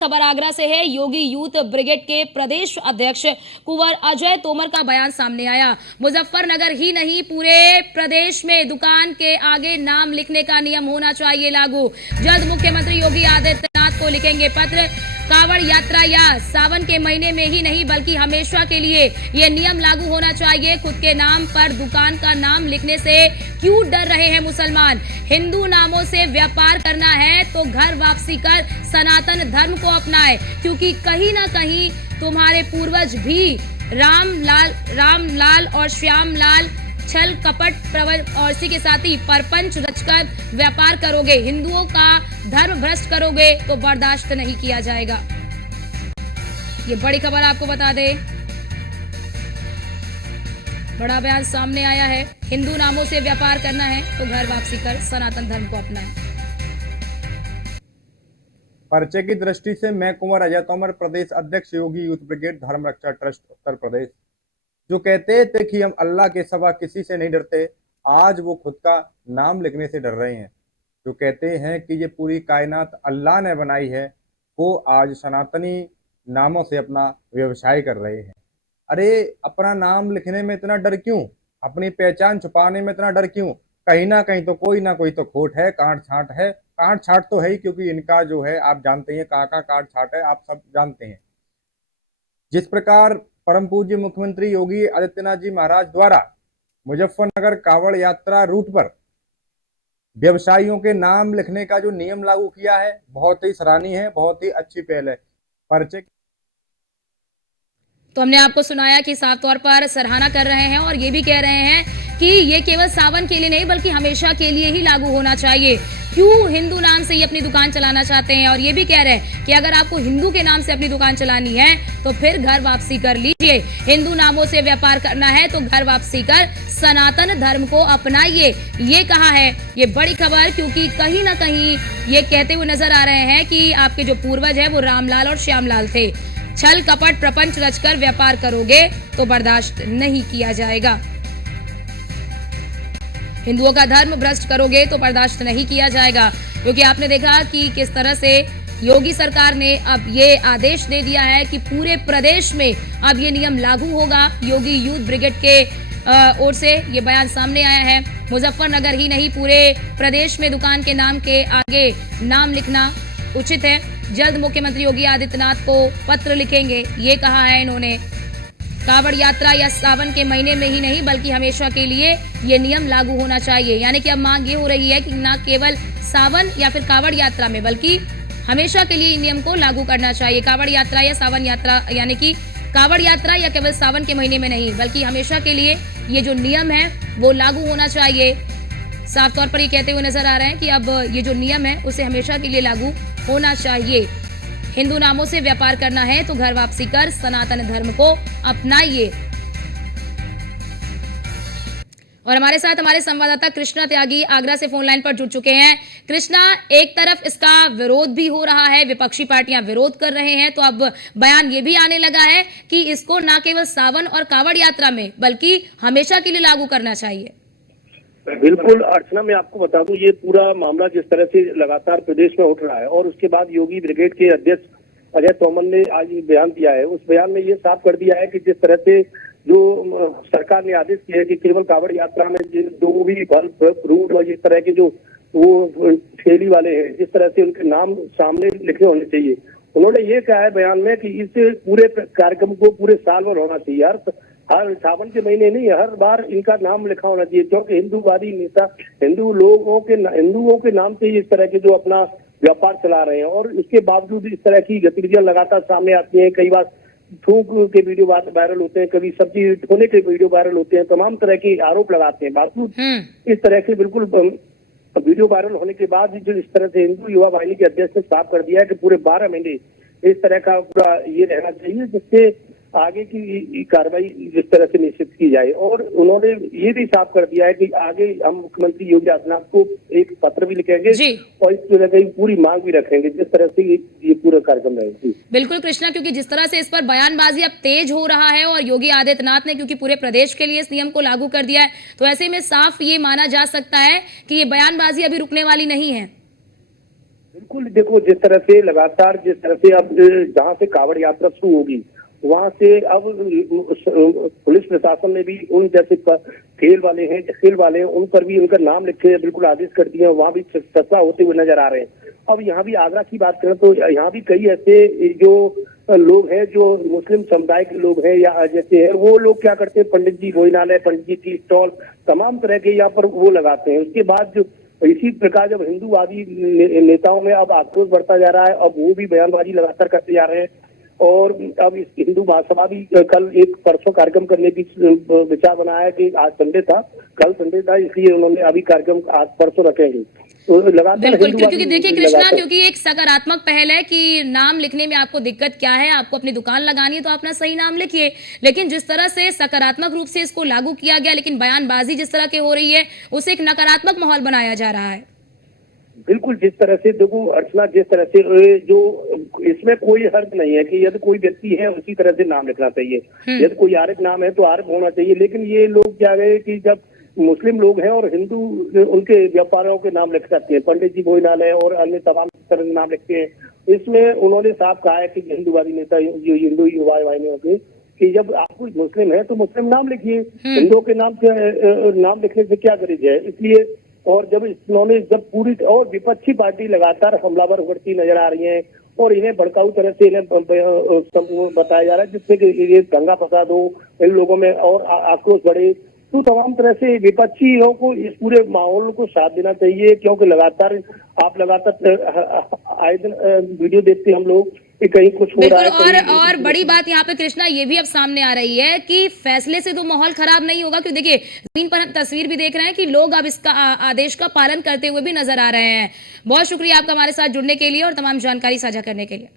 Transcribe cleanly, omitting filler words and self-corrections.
खबर आगरा से है। योगी यूथ ब्रिगेड के प्रदेश अध्यक्ष कुंवर अजय तोमर का बयान सामने आया। मुजफ्फरनगर ही नहीं पूरे प्रदेश में दुकान के आगे नाम लिखने का नियम होना चाहिए लागू। जल्द मुख्यमंत्री योगी आदित्यनाथ को लिखेंगे पत्र। कांवड़ यात्रा या सावन के महीने में ही नहीं बल्कि हमेशा के लिए ये नियम लागू होना चाहिए। खुद के नाम पर दुकान का नाम लिखने से क्यों डर रहे हैं मुसलमान? हिंदू नामों से व्यापार करना है तो घर वापसी कर सनातन धर्म को अपनाए, क्योंकि कहीं ना कहीं तुम्हारे पूर्वज भी रामलाल और श्यामलाल छल कपट प्रवचन और इसी के साथ ही परपंच रचकर व्यापार करोगे, हिंदुओं का धर्म भ्रष्ट करोगे तो बर्दाश्त नहीं किया जाएगा। ये बड़ी खबर आपको बता दें, बड़ा बयान सामने आया है। हिंदू नामों से व्यापार करना है तो घर वापसी कर सनातन धर्म को अपनाएं। पर्चे की दृष्टि से मैं कुंवर अजय तोमर, प्रदेश अध्यक्ष योगी यूथ ब्रिगेड धर्म रक्षा ट्रस्ट उत्तर प्रदेश। जो कहते थे कि हम अल्लाह के सिवा किसी से नहीं डरते, आज वो खुद का नाम लिखने से डर रहे हैं। जो कहते हैं कि ये पूरी कायनात अल्लाह ने बनाई है, वो आज सनातनी नामों से अपना व्यवसाय कर रहे हैं। अरे अपना नाम लिखने में इतना डर क्यों? अपनी पहचान छुपाने में इतना डर क्यों? कहीं ना कहीं तो कोई ना कोई तो खोट है, काट छांट है। काट छांट तो है ही, क्योंकि इनका जो है आप जानते हैं कहाँ काट छांट है, आप सब जानते हैं। जिस प्रकार परम पूज्य मुख्यमंत्री योगी आदित्यनाथ जी महाराज द्वारा मुजफ्फरनगर कांवड़ यात्रा रूट पर व्यवसायियों के नाम लिखने का जो नियम लागू किया है, बहुत ही सराहनीय है, बहुत ही अच्छी पहल है। पर्चे तो हमने आपको सुनाया कि साफ तौर पर सराहना कर रहे हैं और ये भी कह रहे हैं कि ये केवल सावन के लिए नहीं बल्कि हमेशा के लिए ही लागू होना चाहिए। क्यों हिंदू नाम से ही अपनी दुकान चलाना चाहते हैं, और ये भी कह रहे हैं कि अगर आपको हिंदू के नाम से अपनी दुकान चलानी है तो फिर घर वापसी कर लीजिए। हिंदू नामों से व्यापार करना है तो घर वापसी कर सनातन धर्म को अपनाइए, ये कहा है। ये बड़ी खबर, क्योंकि कहीं ना कहीं ये कहते हुए नजर आ रहे हैं कि आपके जो पूर्वज है वो रामलाल और श्यामलाल थे। छल कपट प्रपंच रचकर व्यापार करोगे तो बर्दाश्त नहीं किया जाएगा। हिंदुओं का धर्म भ्रष्ट करोगे तो बर्दाश्त नहीं किया जाएगा, क्योंकि आपने देखा कि किस तरह से योगी सरकार ने अब ये आदेश दे दिया है कि पूरे प्रदेश में अब ये नियम लागू होगा। योगी यूथ ब्रिगेड के ओर से ये बयान सामने आया है। मुजफ्फरनगर ही नहीं पूरे प्रदेश में दुकान के नाम के आगे नाम लिखना उचित है। जल्द मुख्यमंत्री योगी आदित्यनाथ को पत्र लिखेंगे, ये कहा है इन्होंने। कांवड़ यात्रा या सावन के महीने में ही नहीं बल्कि हमेशा के लिए ये नियम लागू होना चाहिए। यानी कि अब मांग ये हो रही है कि न केवल सावन या फिर कांवड़ यात्रा में बल्कि हमेशा के लिए नियम को लागू करना चाहिए। कांवड़ यात्रा या सावन यात्रा, यानी कि कांवड़ यात्रा या केवल सावन के महीने में नहीं बल्कि हमेशा के लिए ये जो नियम है वो लागू होना चाहिए। साफ तौर पर ये कहते हुए नजर आ रहे हैं कि अब ये जो नियम है उसे हमेशा के लिए लागू होना चाहिए। हिंदू नामों से व्यापार करना है तो घर वापसी कर सनातन धर्म को अपनाइए। और हमारे साथ हमारे संवाददाता कृष्णा त्यागी आगरा से फोन लाइन पर जुड़ चुके हैं। कृष्णा, एक तरफ इसका विरोध भी हो रहा है, विपक्षी पार्टियां विरोध कर रहे हैं, तो अब बयान ये भी आने लगा है कि इसको न केवल सावन और कांवड़ यात्रा में बल्कि हमेशा के लिए लागू करना चाहिए। बिल्कुल अर्चना, मैं आपको बता दूं, ये पूरा मामला जिस तरह से लगातार प्रदेश में उठ रहा है और उसके बाद योगी ब्रिगेड के अध्यक्ष अजय तोमर ने आज बयान दिया है। उस बयान में ये साफ कर दिया है कि जिस तरह से जो सरकार ने आदेश किया है कि केवल कांवड़ यात्रा में जो भी बल्ब फ्रूट और इस तरह के जो वो ठेली वाले हैं, जिस तरह से उनके नाम सामने लिखे होने चाहिए। उन्होंने ये कहा है बयान में कि इस पूरे कार्यक्रम को पूरे साल भर होना चाहिए। हर सावन के महीने नहीं, हर बार इनका नाम लिखा होना चाहिए, क्योंकि हिंदूवादी नेता हिंदुओं के नाम से इस तरह के जो अपना व्यापार चला रहे हैं और इसके बावजूद इस तरह की गतिविधियां लगातार सामने आती हैं। कई बार थूक के वीडियो वायरल होते हैं, कभी सब्जी ढोने के वीडियो वायरल होते हैं, तमाम तरह के आरोप लगाते हैं। बावजूद इस तरह के बिल्कुल वीडियो वायरल होने के बाद जो इस तरह से हिंदू युवा वाहिनी के अध्यक्ष ने साफ कर दिया है कि पूरे 12 महीने इस तरह का पूरा ये रहना चाहिए, जिससे आगे की कार्रवाई जिस तरह से निश्चित की जाए। और उन्होंने ये भी साफ कर दिया है कि आगे हम मुख्यमंत्री योगी आदित्यनाथ को एक पत्र भी लिखेंगे और इस तरह की पूरी मांग भी रखेंगे, जिस तरह से ये पूरा कार्यक्रम रहेगा। बिल्कुल कृष्णा, क्योंकि जिस तरह से इस पर बयानबाजी अब तेज हो रहा है और योगी आदित्यनाथ ने क्योंकि पूरे प्रदेश के लिए इस नियम को लागू कर दिया है, तो ऐसे में साफ ये माना जा सकता है कि ये बयानबाजी अभी रुकने वाली नहीं है। बिल्कुल, देखो जिस तरह से लगातार जिस तरह से अब जहाँ से कांवड़ यात्रा शुरू होगी वहां से अब पुलिस प्रशासन ने भी उन जैसे खेल वाले हैं उन पर भी उनका नाम लिखे बिल्कुल आदेश कर दिए हैं, वहां भी सस्ता होते हुए नजर आ रहे हैं। अब यहाँ भी आगरा की बात करें तो यहाँ भी कई ऐसे जो लोग हैं जो मुस्लिम समुदाय के लोग हैं या जैसे है वो लोग क्या करते हैं, पंडित जी भोजनालय, पंडित जी टी स्टॉल, तमाम तरह के यहाँ पर वो लगाते हैं। उसके बाद जो इसी प्रकार जब हिंदूवादी नेताओं में अब आक्रोश बढ़ता जा रहा है, अब वो भी बयानबाजी लगातार करते जा रहे हैं और अब इस हिंदू महासभा भी कल एक परसों कार्यक्रम करने की विचार बनाया है कि आज संडे था, कल संडे था, इसलिए उन्होंने अभी कार्यक्रम आज परसों रखेंगे। तो लगातार बिल्कुल, क्योंकि देखिए कृष्णा, क्योंकि एक सकारात्मक पहल है कि नाम लिखने में आपको दिक्कत क्या है, आपको अपनी दुकान लगानी है तो अपना सही नाम लिखिए, लेकिन जिस तरह से सकारात्मक रूप से इसको लागू किया गया लेकिन बयानबाजी जिस तरह की हो रही है उसे एक नकारात्मक माहौल बनाया जा रहा है। बिल्कुल, जिस तरह से देखो अर्चना, जिस तरह से जो इसमें कोई हर्ज नहीं है कि यदि कोई व्यक्ति है उसी तरह से नाम लिखना चाहिए, यदि कोई आरिफ नाम है तो आरिफ होना चाहिए, लेकिन ये लोग क्या गए कि जब मुस्लिम लोग हैं और हिंदू उनके व्यापारियों के नाम लिख सकते हैं, पंडित जी भोजनालय और अन्य तमाम तरह के नाम लिखते हैं, इसमें उन्होंने साफ कहा है कि हिंदूवादी नेता जो हिंदू युवा वाहिनियों के कि जब आप कोई मुस्लिम है तो मुस्लिम नाम लिखिए, हिंदुओं के नाम लिखने से क्या गरज है। इसलिए और जब इन्होंने जब पूरी और विपक्षी पार्टी लगातार हमलावर बढ़ती नजर आ रही है और इन्हें भड़काऊ तरह से इन्हें बताया जा रहा है जिससे कि ये दंगा फसाद हो, इन लोगों में और आक्रोश बढ़े, तो तमाम तरह से विपक्षियों को इस पूरे माहौल को साथ देना चाहिए, क्योंकि आप लगातार आए दिन वीडियो देखते हैं हम लोग कि कहीं कुछ हो रहा है। और बड़ी बात यहाँ पे कृष्णा ये भी अब सामने आ रही है कि फैसले से तो माहौल खराब नहीं होगा, क्योंकि देखिए जमीन पर हम तस्वीर भी देख रहे हैं कि लोग अब इसका आदेश का पालन करते हुए भी नजर आ रहे हैं। बहुत शुक्रिया आपका हमारे साथ जुड़ने के लिए और तमाम जानकारी साझा करने के लिए।